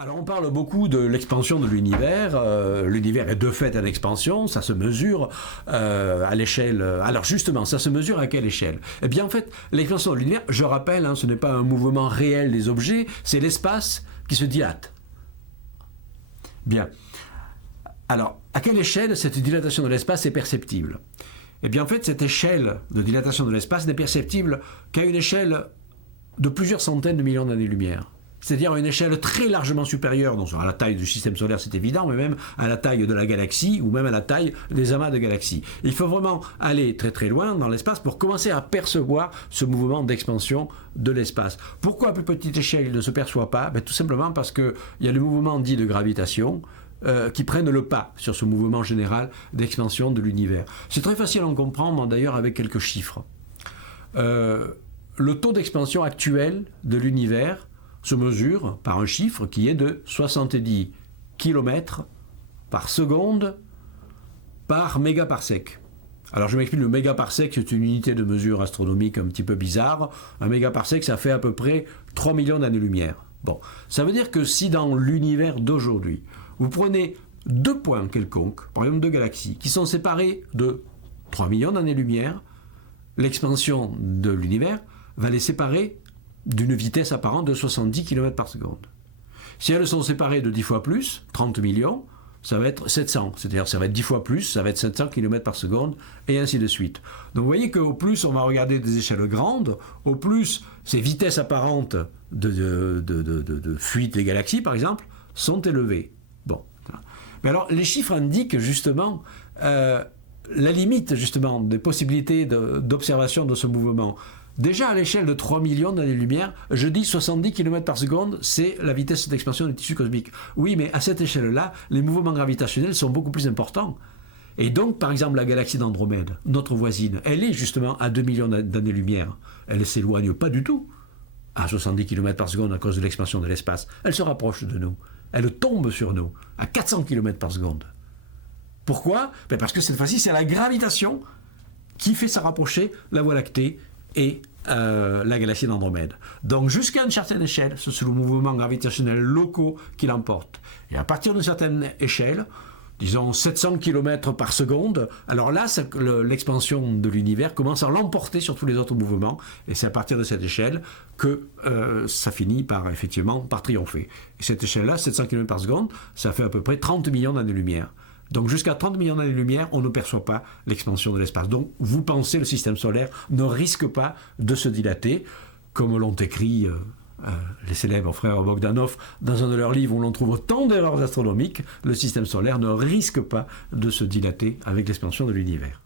Alors on parle beaucoup de l'expansion de l'univers. L'univers est de fait en expansion, ça se mesure à l'échelle... Alors justement, ça se mesure à quelle échelle? Eh bien en fait, l'expansion de l'univers, je rappelle, ce n'est pas un mouvement réel des objets, c'est l'espace qui se dilate. Bien. Alors, à quelle échelle cette dilatation de l'espace est perceptible? Eh bien en fait, cette échelle de dilatation de l'espace n'est perceptible qu'à une échelle de plusieurs centaines de millions d'années-lumière. C'est-à-dire à une échelle très largement supérieure, donc à la taille du système solaire c'est évident, mais même à la taille de la galaxie ou même à la taille des amas de galaxies. Il faut vraiment aller très très loin dans l'espace pour commencer à percevoir ce mouvement d'expansion de l'espace. Pourquoi à plus petite échelle il ne se perçoit pas? Tout simplement parce qu'il y a le mouvement dit de gravitation qui prennent le pas sur ce mouvement général d'expansion de l'univers. C'est très facile à en comprendre d'ailleurs avec quelques chiffres. Le taux d'expansion actuel de l'univers se mesure par un chiffre qui est de 70 km par seconde par mégaparsec. Alors je m'explique, le mégaparsec c'est une unité de mesure astronomique un petit peu bizarre. Un mégaparsec ça fait à peu près 3 millions d'années-lumière. Bon, ça veut dire que si dans l'univers d'aujourd'hui, vous prenez deux points quelconques, par exemple deux galaxies, qui sont séparés de 3 millions d'années-lumière, l'expansion de l'univers va les séparer d'une vitesse apparente de 70 km par seconde. Si elles sont séparées de 10 fois plus, 30 millions, ça va être 700, c'est-à-dire ça va être 10 fois plus, ça va être 700 km par seconde, et ainsi de suite. Donc vous voyez qu'au plus on va regarder des échelles grandes, au plus ces vitesses apparentes de fuite des galaxies, par exemple, sont élevées. Bon. Mais alors les chiffres indiquent justement la limite justement des possibilités d'observation de ce mouvement. Déjà à l'échelle de 3 millions d'années-lumière, je dis 70 km par seconde, c'est la vitesse d'expansion des tissus cosmiques. Oui, mais à cette échelle-là, les mouvements gravitationnels sont beaucoup plus importants. Et donc, par exemple, la galaxie d'Andromède, notre voisine, elle est justement à 2 millions d'années-lumière. Elle ne s'éloigne pas du tout à 70 km par seconde à cause de l'expansion de l'espace. Elle se rapproche de nous. Elle tombe sur nous à 400 km par seconde. Pourquoi? Parce que cette fois-ci, c'est la gravitation qui fait se rapprocher la Voie lactée et la galaxie d'Andromède. Donc jusqu'à une certaine échelle, ce sont les mouvements gravitationnels locaux qui l'emportent. Et à partir d'une certaine échelle, disons 700 km par seconde, alors là, l'expansion de l'univers commence à l'emporter sur tous les autres mouvements, et c'est à partir de cette échelle que ça finit par, effectivement, par triompher. Et cette échelle-là, 700 km par seconde, ça fait à peu près 30 millions d'années-lumière. Donc jusqu'à 30 millions d'années-lumière, on ne perçoit pas l'expansion de l'espace. Donc vous pensez le système solaire ne risque pas de se dilater, comme l'ont écrit les célèbres frères Bogdanov dans un de leurs livres où l'on trouve autant d'erreurs astronomiques. Le système solaire ne risque pas de se dilater avec l'expansion de l'univers.